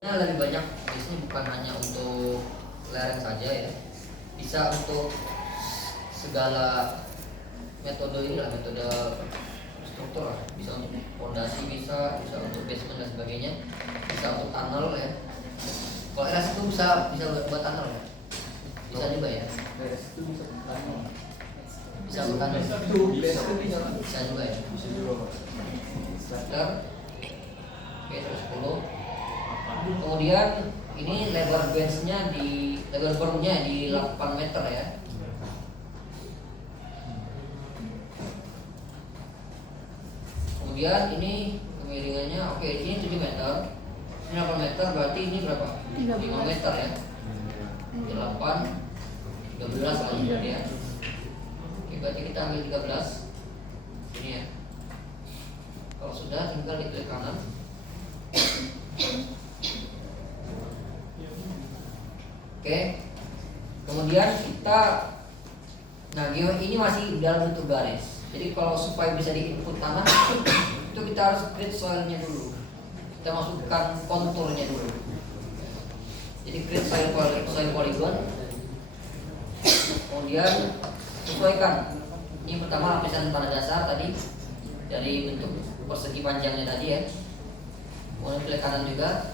Lebih banyak biasanya bukan hanya untuk lereng saja ya, bisa untuk segala metode ini lah, metode struktur lah, bisa untuk fondasi, bisa untuk basement dan sebagainya, bisa untuk tunnel ya. Kalau RS itu bisa buat tunnel ya, bisa juga ya. RS itu bisa tunnel. Bisa buat tunnel. Bisa juga ya. Bisa juga Pak. Starter, oke 10. Kemudian ini lebar benchnya lebar bermnya di 8 meter ya. Kemudian ini kemiringannya oke, di sini 7 meter. Ini 8 meter, berarti ini berapa? 5 meter ya. 8 13 lagi ya. Oke, berarti kita ambil 13. Ini ya. Kalau sudah tinggal diklik kanan. Oke, kemudian kita, ini masih dalam bentuk garis. Jadi kalau supaya bisa di-input tanah, itu kita harus create soilnya dulu. Kita masukkan konturnya dulu. Jadi create soil polygon. Kemudian sesuaikan. Ini pertama lapisan tanah dasar tadi dari bentuk persegi panjangnya tadi ya. Kemudian klik kanan juga.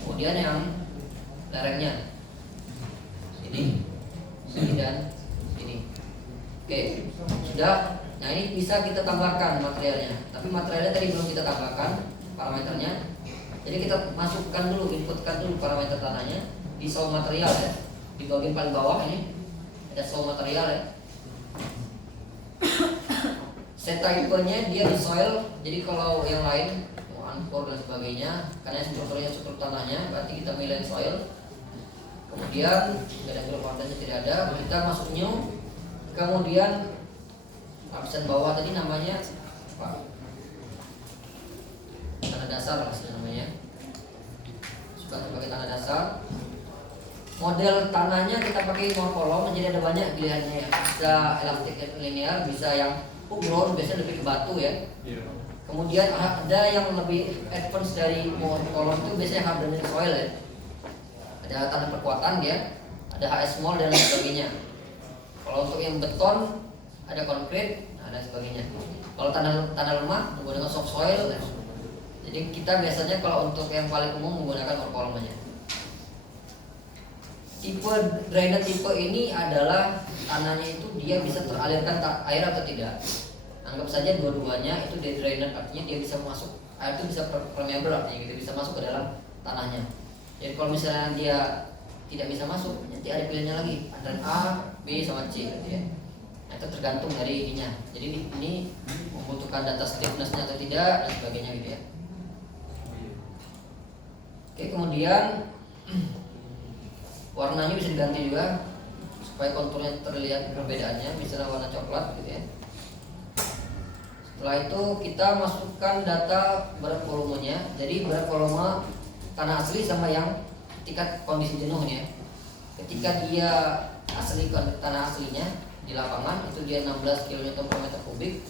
Kemudian yang lerengnya. Sini dan sini. Oke, sudah. Nah ini bisa kita tambahkan materialnya. Tapi materialnya tadi belum kita tambahkan parameternya. Jadi kita masukkan dulu, inputkan dulu parameter tanahnya di soil material ya. Di bagian paling bawah ini ada soil material ya. Set type-nya dia di soil. Jadi kalau yang lain anchor dan sebagainya, karena strukturnya struktur tanahnya, berarti kita milih soil. Kemudian ada gelombangnya tidak ada, kita masuk new. Kemudian lapisan bawah tadi namanya apa? Tanah dasar maksudnya namanya. Suka pakai tanah dasar. Model tanahnya kita pakai morkolom, jadi ada banyak pilihannya ya. Bisa elastik linear, bisa yang ground, biasanya lebih ke batu ya. Kemudian ada yang lebih advance dari morkolom itu biasanya hardening soil ya. Ada tanah perkuatan dia, ada HS small dan lain sebagainya. Kalau untuk yang beton ada konkrit, ada sebagainya. Kalau tanah lemah menggunakan soft soil. Jadi kita biasanya kalau untuk yang paling umum menggunakan morkolom aja. Tipe drainage tipe ini adalah tanahnya itu dia bisa teralirkan air atau tidak. Anggap saja dua-duanya itu drainage, artinya dia bisa masuk, air itu bisa permeable artinya gitu, bisa masuk ke dalam tanahnya. Jadi kalau misalnya dia tidak bisa masuk, nanti ada pilihannya lagi antara A, B sama C gitu ya. Nah, itu tergantung dari ininya. Jadi ini membutuhkan data stiffness-nya atau tidak dan sebagainya gitu ya. Oke, kemudian warnanya bisa diganti juga supaya konturnya terlihat perbedaannya, misalnya warna coklat gitu ya. Setelah itu kita masukkan data berat volumenya. Jadi berat volume tanah asli sama yang tingkat kondisi jenuhnya. Ketika dia asli tanah aslinya di lapangan itu dia 16 kN per meter kubik.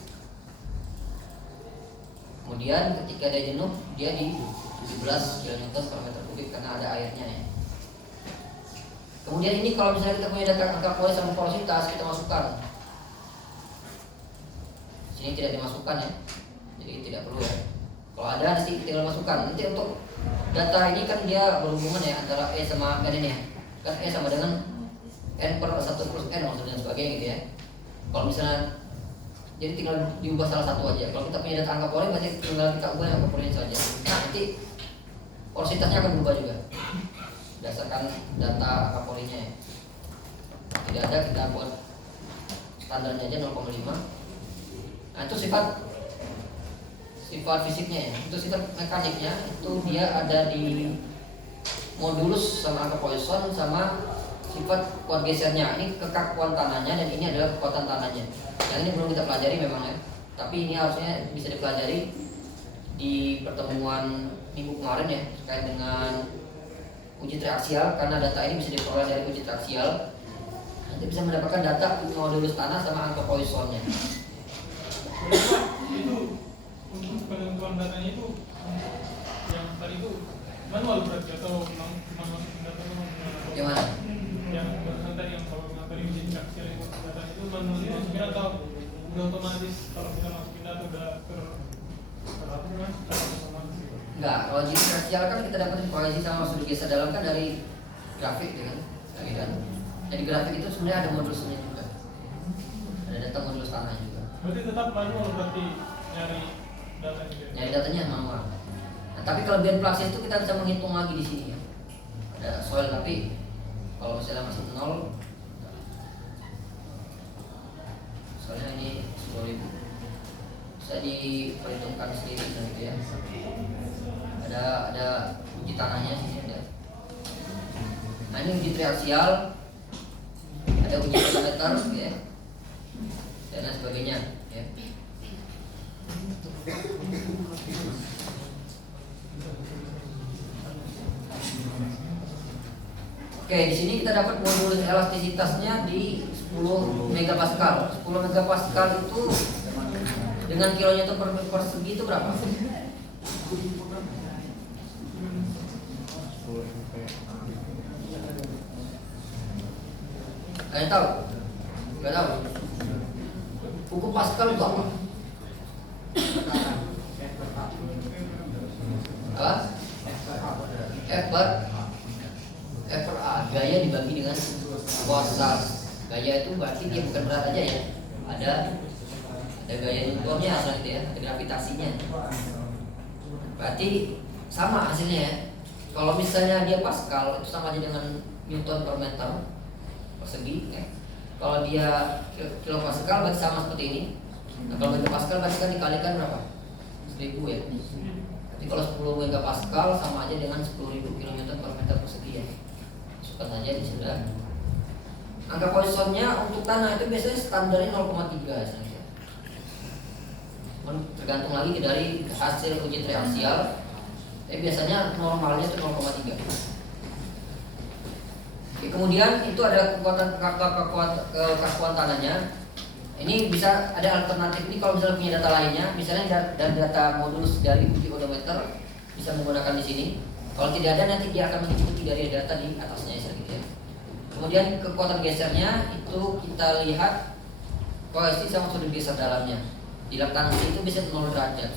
Kemudian ketika dia jenuh dia di 17 kN per meter kubik karena ada airnya ya. Kemudian ini kalau misalnya kita punya data angka polis sama porositas, kita masukkan. Sini tidak dimasukkan ya, jadi tidak perlu ya. Kalau ada nanti tinggal masukkan. Nanti untuk data ini kan dia berhubungan ya antara E sama N ini ya. Kan E sama dengan N per 1 plus N maksudnya sebagainya gitu ya. Kalau misalnya jadi tinggal diubah salah satu aja. Kalau kita punya data angka polis berarti tinggal kita ubah angka polis saja. Nah, nanti porositasnya akan berubah juga berdasarkan data angka polisnya ya. Tidak ada, kita buat standarnya aja 0,5. Nah itu sifat fisiknya ya. Itu sifat mekaniknya itu dia ada di modulus sama angka Poisson sama sifat kuat gesernya. Ini kekakuan tanahnya dan ini adalah kekuatan tanahnya. Yang ini belum kita pelajari memang ya. Tapi ini harusnya bisa dipelajari di pertemuan minggu kemarin ya terkait dengan uji triaksial, karena data ini bisa diperoleh dari uji triaksial. Nanti bisa mendapatkan data modulus tanah sama angka Poissonnya. Itu untuk penentuan datanya itu yang tadi itu manual berarti atau memang masukin data manual? Yang mana? Yang barusan tadi yang kalau ngapain izin kaksial yang masuk data itu manual dimasukin atau udah otomatis kalau kita masukin data udah apa namanya? Otomatis gitu. Enggak, kalau uji diferensial kan kita dapat koalisi sama sudut geser dalam kan dari grafik kan, kan. Jadi grafik itu sebenarnya ada modulusnya juga, ada data modulus tanah juga. Berarti tetap manual berarti nyari data juga. Nyari datanya manual. Nah, tapi kelebihan Plaxis itu kita bisa menghitung lagi di sini ya. Ada soil tapi kalau misalnya masih 0, soalnya ini 10.000 bisa diperhitungkan sendiri gitu ya. Ada uji tanahnya sini ada. Nah ini uji triaksial, ada uji parameter ya, dan lain sebagainya ya. Oke, di sini kita dapat modulus elastisitasnya di 10 megapascal. 10 megapascal itu dengan kilonewton per persegi itu berapa? Kalian tahu? Gak tahu? Hukum Pascal itu apa? Apa? F per A, gaya dibagi dengan kuasa. Gaya itu berarti dia bukan berat aja ya. Ada gaya Newtonnya asal gitu ya, ada gravitasinya. Berarti sama hasilnya ya. Kalau misalnya dia Pascal itu sama aja dengan Newton per meter persegi ya. Kalau dia kilopascal berarti sama seperti ini. Nah, kalau megapascal berarti kan dikalikan berapa? 1000 ya. Jadi kalau 10 megapascal sama aja dengan 10.000 km per meter persegi ya. Masukkan saja di sudah. Angka Poissonnya untuk tanah itu biasanya standarnya 0,3 saja. Tergantung lagi dari hasil uji triaksial. Biasanya normalnya itu 0,3. Kemudian itu ada kekakuan tanahnya. Ini bisa ada alternatif ini kalau misalnya punya data lainnya, misalnya dari data modulus dari uji odometer bisa menggunakan di sini. Kalau tidak ada nanti dia akan mengikuti dari data di atasnya gitu ya. Kemudian kekuatan gesernya itu kita lihat koalisi sama sudut geser dalamnya. Di laktansi itu bisa 0 derajat.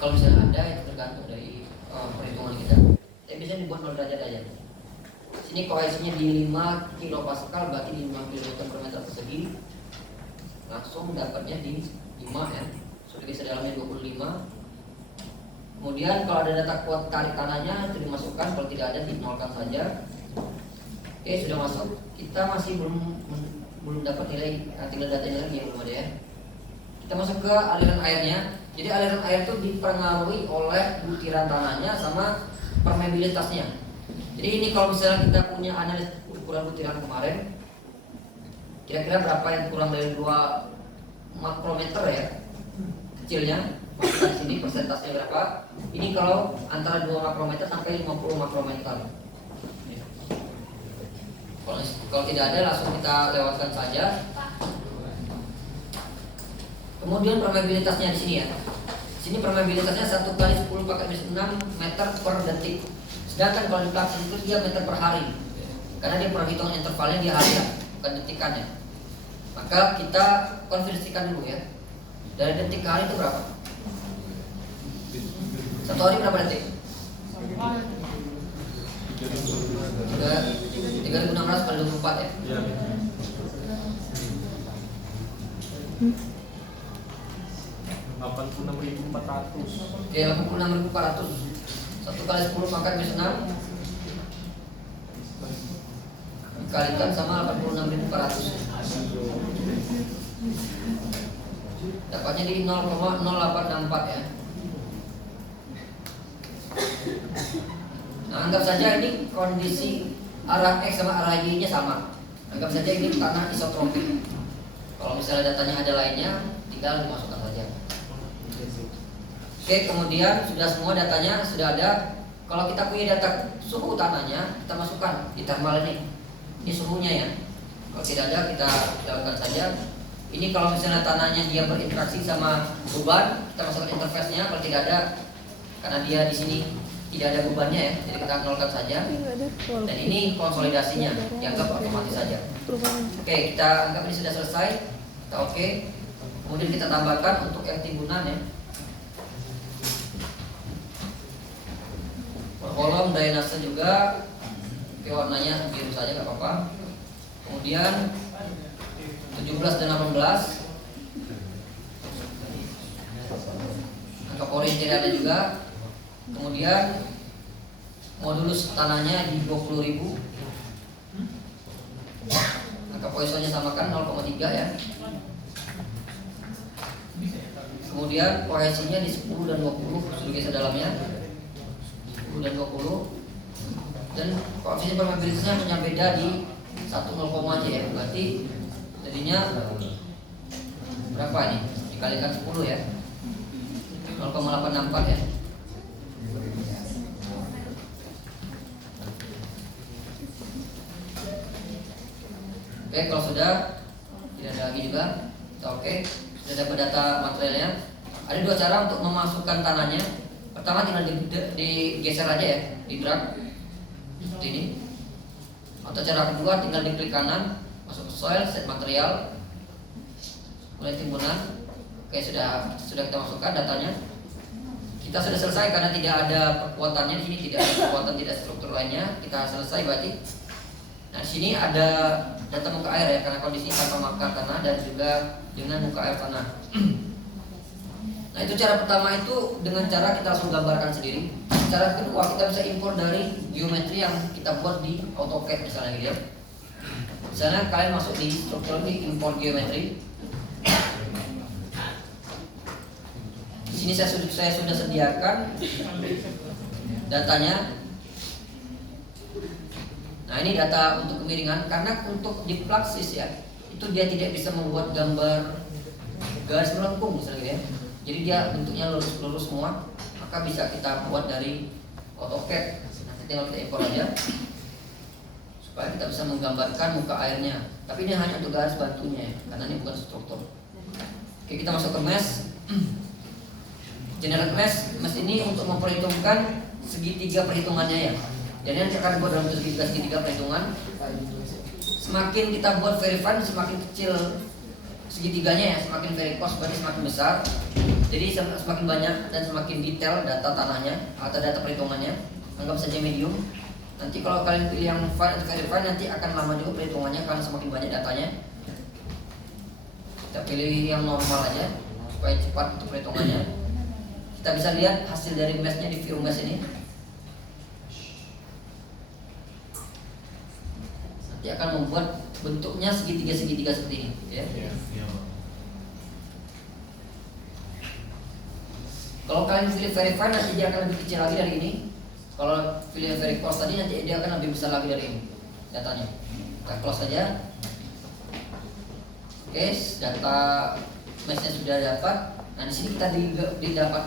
Kalau misalnya ada itu tergantung dari perhitungan kita. Tapi bisa dibuat 0 derajat aja. Sini koalisinya di 5 kilopascal berarti di 5 km per meter persegi. Langsung dapatnya di 5 ya. Sudut geser dalamnya 25. Kemudian kalau ada data kuat tarik tanahnya itu dimasukkan, kalau tidak ada dinolkan saja. Oke, sudah masuk. Kita masih belum dapat nilai datanya lagi yang belum ada ya. Kita masuk ke aliran airnya. Jadi aliran air itu dipengaruhi oleh butiran tanahnya sama permeabilitasnya. Jadi ini kalau misalnya kita punya analis ukuran butiran kemarin, kira-kira berapa yang kurang dari 2 makrometer ya kecilnya, masukkan sini persentasenya berapa. Ini kalau antara 2 makrometer sampai 50 makrometer. Kalau tidak ada langsung kita lewatkan saja. Kemudian permeabilitasnya di sini ya. Di sini permeabilitasnya 1 kali 10 pangkat minus 6 meter per detik. Sedangkan kalau di Plaxis itu dia meter per hari. Karena dia perhitungan intervalnya di hari ya, bukan detikan ya. Maka kita konversikan dulu ya. Dari detik ke hari itu berapa? 1 hari berapa detik? 3.600 kali 24 ya. Iya. 86.400. Oke, 86.400. 1 kali 10 pangkat minus 6 dikalikan sama 86.400. Dapatnya di 0,0864 ya. Nah, anggap saja ini kondisi arah X sama arah Y nya sama. Anggap saja ini tanah isotropik. Kalau misalnya datanya ada lainnya, tinggal dimasukkan saja. Oke, kemudian sudah semua datanya sudah ada. Kalau kita punya data suhu tanahnya, kita masukkan di thermal ini. Ini suhunya ya. Kalau tidak ada, kita jalankan saja. Ini kalau misalnya tanahnya dia berinteraksi sama beban, kita masukkan interface-nya. Kalau tidak ada, karena dia di sini tidak ada bebannya ya, jadi kita nolkan saja. Dan ini konsolidasinya, dianggap otomatis saja. Oke, kita anggap ini sudah selesai. Kita oke. Kemudian kita tambahkan untuk yang timbunan ya. Per kolom drainase juga. Oke, warnanya biru saja nggak apa-apa. Kemudian 17 dan 18. Angka porintir ada juga. Kemudian modulus tanahnya di 20.000. Angka Poissonnya samakan 0,3 ya. Kemudian kohesinya di 10 dan 20 sudah geser dalamnya 10 dan 20. Dan koefisien permeabilitasnya hanya beda di 1 0, aja ya. Berarti jadinya berapa ini? Dikalikan 10 ya. 0,864 ya. Oke, kalau sudah tidak ada lagi juga, kita oke. Sudah dapat data materialnya. Ada dua cara untuk memasukkan tanahnya. Pertama tinggal digeser aja ya, di drag seperti ini. Atau cara kedua tinggal diklik kanan, masuk ke soil, set material, mulai timbunan. Oke, sudah kita masukkan datanya. Kita sudah selesai karena tidak ada perkuatannya di sini, tidak ada perkuatan, tidak struktur lainnya. Kita selesai berarti. Nah, di sini ada data muka air ya, karena kondisi tanpa makar tanah dan juga dengan muka air tanah. Nah, itu cara pertama itu dengan cara kita langsung gambarkan sendiri. Cara kedua kita bisa impor dari geometri yang kita buat di AutoCAD misalnya gitu ya. Misalnya kalian masuk di struktur ini, import geometri. Di sini saya sudah sediakan datanya. Nah, ini data untuk kemiringan, karena untuk di Fluxsys ya, itu dia tidak bisa membuat gambar garis melengkung misalnya gitu ya. Jadi dia bentuknya lurus semua, maka bisa kita buat dari AutoCAD. Nanti tinggal kita impor aja supaya kita bisa menggambarkan muka airnya. Tapi ini hanya untuk garis bantunya ya, karena ini bukan struktur. Oke, kita masuk ke mesh. Generate mesh ini untuk memperhitungkan segitiga perhitungannya ya. Jadi nanti akan buat dalam segitiga perhitungan. Semakin kita buat verify, semakin kecil segitiganya ya, semakin very cost berarti semakin besar. Jadi semakin banyak dan semakin detail data tanahnya atau data perhitungannya. Anggap saja medium. Nanti kalau kalian pilih yang fine atau verify, nanti akan lama juga perhitungannya karena semakin banyak datanya. Kita pilih yang normal aja supaya cepat untuk perhitungannya. Kita bisa lihat hasil dari meshnya di view mesh ini. Nanti akan membuat bentuknya segitiga seperti ini ya. Kalau kalian pilih verify, nanti dia akan lebih kecil lagi dari ini. Kalau pilih very close tadi, nanti dia akan lebih besar lagi dari ini datanya. Kita close saja. Oke, data meshnya sudah dapat. Nah, di sini kita didapat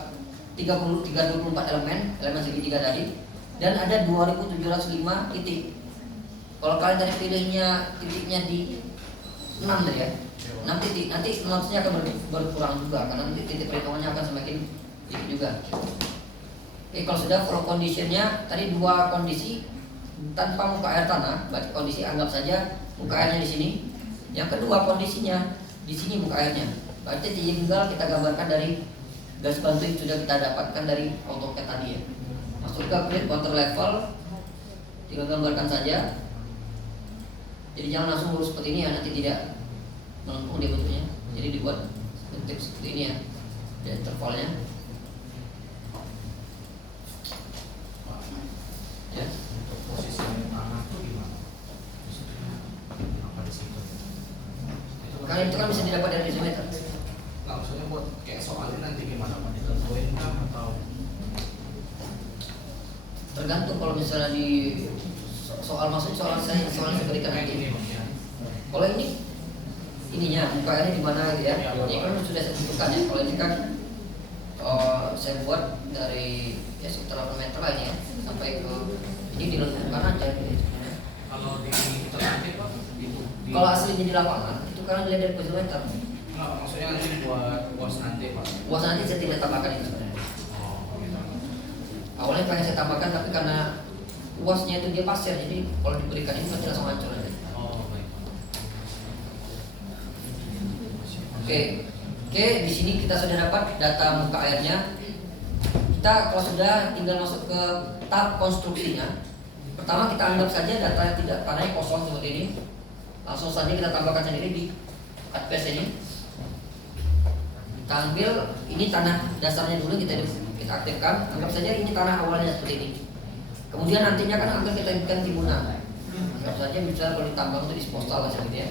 24 elemen segitiga tadi, dan ada 2705 titik. Kalau kalian tadi pilihnya titiknya di 6 tadi ya, 6 titik, nanti notesnya akan berkurang juga karena nanti titik perhitungannya akan semakin sedikit juga. Oke, kalau sudah flow conditionnya tadi dua kondisi tanpa muka air tanah, berarti kondisi anggap saja muka airnya di sini. Yang kedua kondisinya di sini muka airnya, berarti tinggal kita gambarkan dari garis bantu yang sudah kita dapatkan dari AutoCAD tadi ya. Masuk ke grid water level, tinggal gambarkan saja. Jadi jangan langsung lurus seperti ini ya, nanti tidak melengkung dia bentuknya. Jadi dibuat bentuk seperti ini ya, dan intervalnya. Ya. Posisi tanah itu gimana? Apa di situ? Karena itu kan bisa didapat dari dosimeter. Nggak, maksudnya buat kayak soalnya nanti gimana Pak? Ditentuin kah atau? Tergantung kalau misalnya di soal maksudnya soal yang berikan nanti. Kalau ini ininya muka airnya di mana gitu ya? Ini kan sudah saya tentukan ya. Kalau ini kan saya buat dari ya sekitar 8 meter lah ini ya, sampai ke ini dilengkungkan aja gitu. Kalau di nanti Pak, Kalau aslinya di lapangan itu kan dilihat dari posimeter. Nggak, maksudnya nanti buat nanti Pak. Nanti saya tidak tambahkan itu sebenarnya. Oh, gitu. Awalnya pengen saya tambahkan tapi karena uasnya itu dia pasir, jadi kalau diberikan ini pasti langsung hancur aja. Oh, baik. Oke, di sini kita sudah dapat data muka airnya. Kita kalau sudah tinggal masuk ke tahap konstruksinya. Pertama kita anggap saja data tidak tanahnya kosong seperti ini. Langsung saja kita tambahkan sendiri di adpes ini. Kita ambil ini tanah dasarnya dulu, kita aktifkan. Anggap saja ini tanah awalnya seperti ini. Kemudian nantinya kan akan kita bikin timbunan. Anggap saja bisa kalau ditambang itu disposal seperti ya.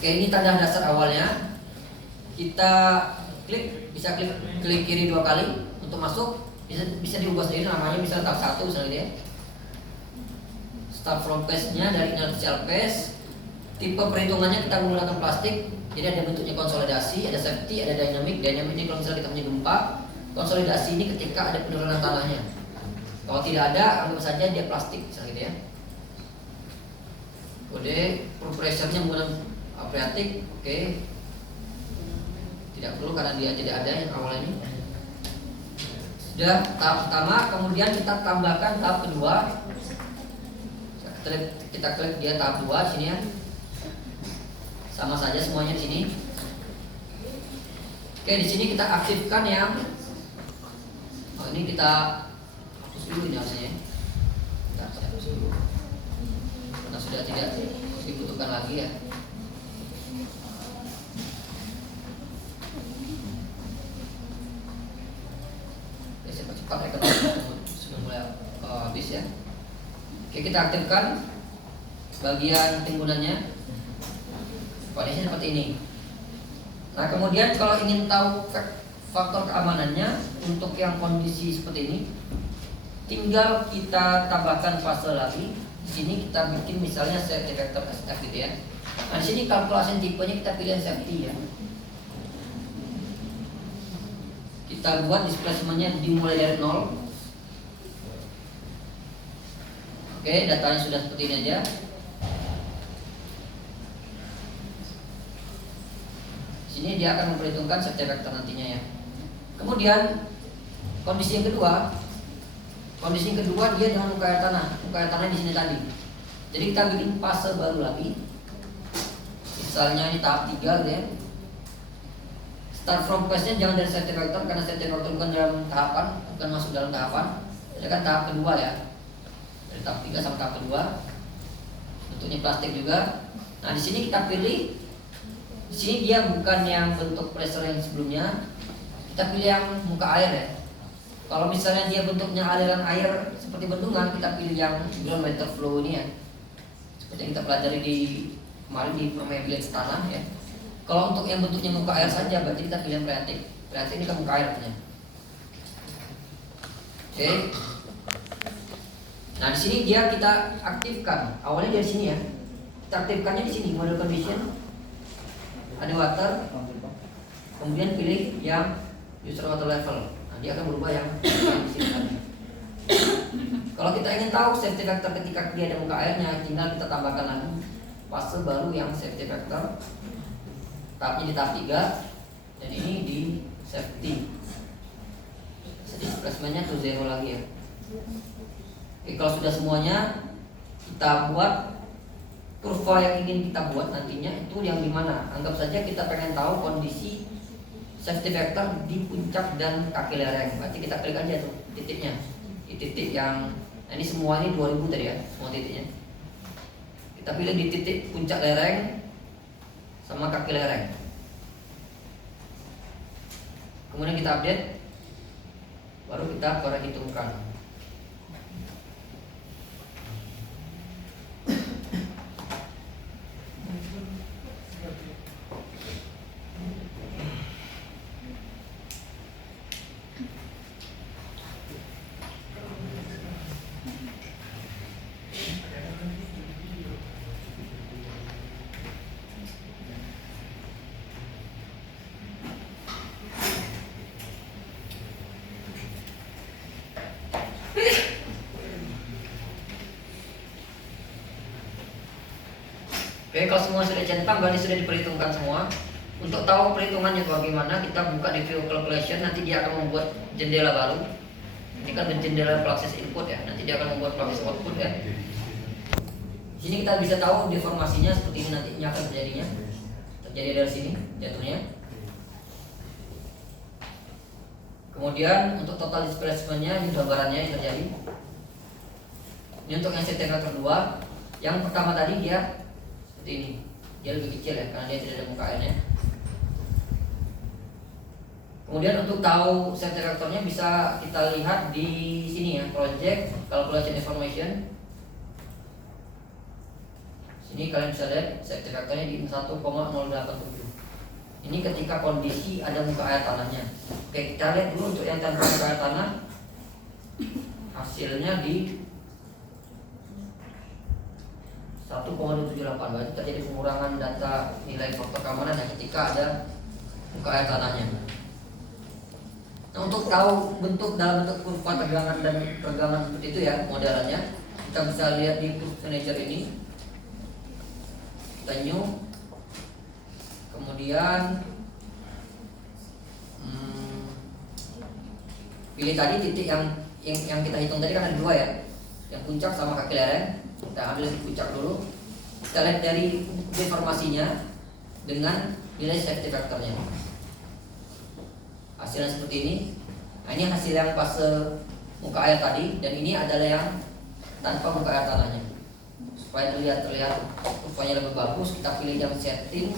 Oke, ini tanah dasar awalnya. Kita bisa klik kiri 2 kali untuk masuk. Bisa diubah sendiri namanya, bisa tahap 1 misalnya ya. Start from phase-nya dari inertial phase. Tipe perhitungannya kita menggunakan plastik. Jadi ada bentuknya konsolidasi, ada safety, ada dynamic. Dynamic ini kalau misalnya kita punya gempa. Konsolidasi ini ketika ada penurunan tanahnya. Kalau tidak ada, anggap saja dia plastik misalnya gitu ya. Kode pressure-nya menggunakan apriatik, oke. Tidak perlu karena dia tidak ada yang awal ini. Sudah tahap pertama, kemudian kita tambahkan tahap kedua. Kita klik dia tahap 2 sini ya. Sama saja semuanya di sini. Oke, di sini kita aktifkan yang ini kita hapus dulu ini harusnya. Kita hapus dulu. Karena sudah tidak dibutuhkan lagi ya. Cepat ya, sudah mulai habis ya. Oke, kita aktifkan bagian timbunannya. Kondisinya seperti ini. Nah, kemudian kalau ingin tahu faktor keamanannya untuk yang kondisi seperti ini, tinggal kita tambahkan fase lagi. Di sini kita bikin misalnya safety factor SF gitu ya. Nah, di sini kalkulasi tipenya kita pilih safety ya. Kita buat displacement-nya dimulai dari 0. Oke, datanya sudah seperti ini aja. Sini dia akan memperhitungkan safety factor nantinya ya. Kemudian kondisi yang kedua dia dengan muka air tanah. Muka air tanah di sini tadi. Jadi kita bikin fase baru lagi. Misalnya ini tahap 3 gitu ya. Start from phase-nya jangan dari safety factor karena safety factor bukan dalam tahapan, bukan masuk dalam tahapan. Jadi kan tahap kedua ya. Dari tahap 3 sampai tahap kedua. Bentuknya plastik juga. Nah, di sini kita pilih. Di sini dia bukan yang bentuk pressure yang sebelumnya. Kita pilih yang muka air ya. Kalau misalnya dia bentuknya aliran air seperti bendungan, kita pilih yang ground water flow ini ya. Seperti yang kita pelajari di kemarin di permeability tanah ya. Kalau untuk yang bentuknya muka air saja, berarti kita pilih yang phreatic. Phreatic ini ke muka air artinya. Oke. Nah, di sini dia kita aktifkan. Awalnya dari sini ya. Kita aktifkannya di sini model condition. Ada water. Kemudian pilih yang user water level. Nah, dia akan berubah yang di sini tadi. Kalau kita ingin tahu safety factor ketika dia ada muka airnya, tinggal kita tambahkan lagi fase baru yang safety factor. Tahapnya di tahap 3 dan ini di safety. Jadi displacement-nya to 0 lagi ya. Oke, kalau sudah semuanya kita buat kurva yang ingin kita buat nantinya itu yang dimana. Anggap saja kita pengen tahu kondisi safety factor di puncak dan kaki lereng. Berarti kita klik aja tuh titiknya. Di titik yang ini semua ini 2000 tadi ya, semua titiknya. Kita pilih di titik puncak lereng sama kaki lereng. Kemudian kita update, baru kita perhitungkan. Oke, kalau semua sudah centang berarti sudah diperhitungkan semua. Untuk tahu perhitungannya bagaimana, kita buka di view calculation, nanti dia akan membuat jendela baru. Ini kan jendela Fluxys input ya, nanti dia akan membuat Fluxys output ya. Di sini kita bisa tahu deformasinya seperti ini nantinya akan terjadi dari sini jatuhnya. Kemudian untuk total displacement-nya ini gambarannya yang terjadi. Ini untuk yang safety factor kedua. Yang pertama tadi dia seperti ini, dia lebih kecil ya karena dia tidak ada muka airnya. Kemudian untuk tahu safety factor-nya bisa kita lihat di sini ya, project calculation information. Sini kalian bisa lihat safety factor-nya di 1,087. Ini ketika kondisi ada muka air tanahnya. Oke, kita lihat dulu untuk yang tanpa muka air tanah, hasilnya di 1,278. Berarti terjadi pengurangan data nilai faktor keamanan ya ketika ada muka air tanahnya. Nah, untuk tahu bentuk dalam bentuk kurva tegangan dan tegangan seperti itu ya modelannya, kita bisa lihat di Curve Manager ini. Kita new, kemudian pilih tadi titik yang kita hitung tadi kan ada dua ya, yang puncak sama kaki lereng. Kita ambil di puncak dulu, kita lihat dari deformasinya dengan nilai safety factor-nya. Hasilnya seperti ini. Nah, ini hasil yang fase muka air tadi, dan ini adalah yang tanpa muka air tanahnya. Supaya terlihat kurvanya lebih bagus, kita pilih yang setting,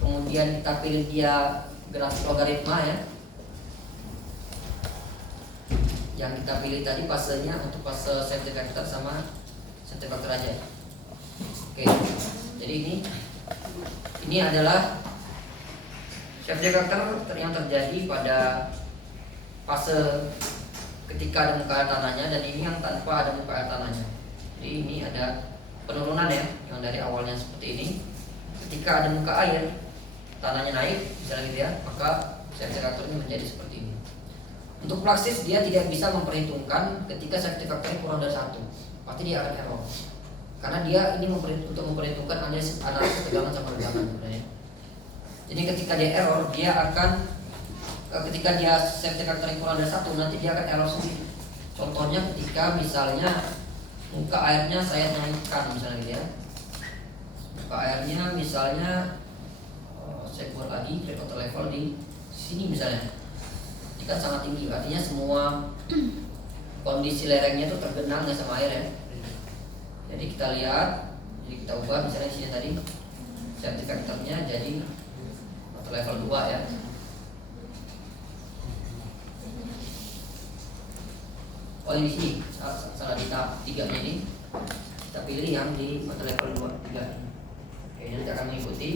kemudian kita pilih dia grafik logaritma ya. Yang kita pilih tadi fasenya untuk fase safety factor sama safety factor aja. Oke, jadi ini adalah safety factor yang terjadi pada fase ketika ada muka air tanahnya, dan ini yang tanpa ada muka air tanahnya. Jadi ini ada penurunan ya, yang dari awalnya seperti ini. Ketika ada muka air tanahnya naik, misalnya gitu ya, maka safety factor-nya menjadi seperti ini. Untuk Fluxys dia tidak bisa memperhitungkan ketika safety factor kurang dari 1, pasti dia akan error. Karena dia ini untuk memperhitungkan analisis tegangan sama tegangan sebenarnya. Jadi ketika dia error, dia akan ketika dia safety factor kurang dari 1, nanti dia akan error sendiri. Contohnya ketika misalnya muka airnya saya naikkan misalnya gitu ya. Muka airnya misalnya saya buat lagi water level di sini misalnya. Ini kan sangat tinggi, artinya semua kondisi lerengnya itu tergenang ya sama air ya. Jadi kita lihat, jadi kita ubah misalnya di sini tadi safety factor-nya jadi level 2 ya. Oh ini di sini salah di tahap 3 ini. Kita pilih yang di level 2 3. Oke, jadi kita akan mengikuti.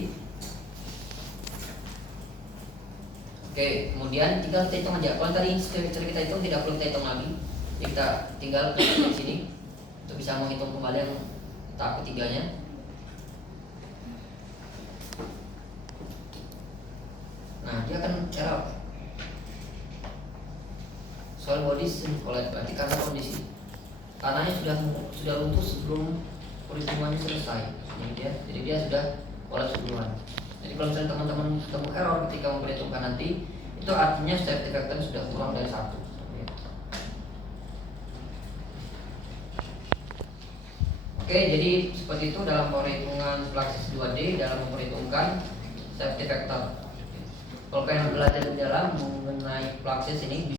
Oke, kemudian tinggal kita hitung aja. Kalau tadi cara kita hitung tidak perlu kita hitung lagi. Jadi kita tinggal klik di sini untuk bisa menghitung kembali yang tahap ketiganya. Nah, dia akan error. Soil body collapse, berarti karena kondisi tanahnya sudah runtuh sebelum perhitungannya selesai. Jadi dia sudah collapse duluan. Jadi kalau misalnya teman-teman ketemu error ketika memperhitungkan nanti, itu artinya safety factor sudah kurang dari 1. Oke, jadi seperti itu dalam perhitungan Fluxys 2D dalam memperhitungkan safety factor. Kalau kalian belajar lebih dalam mengenai Fluxys ini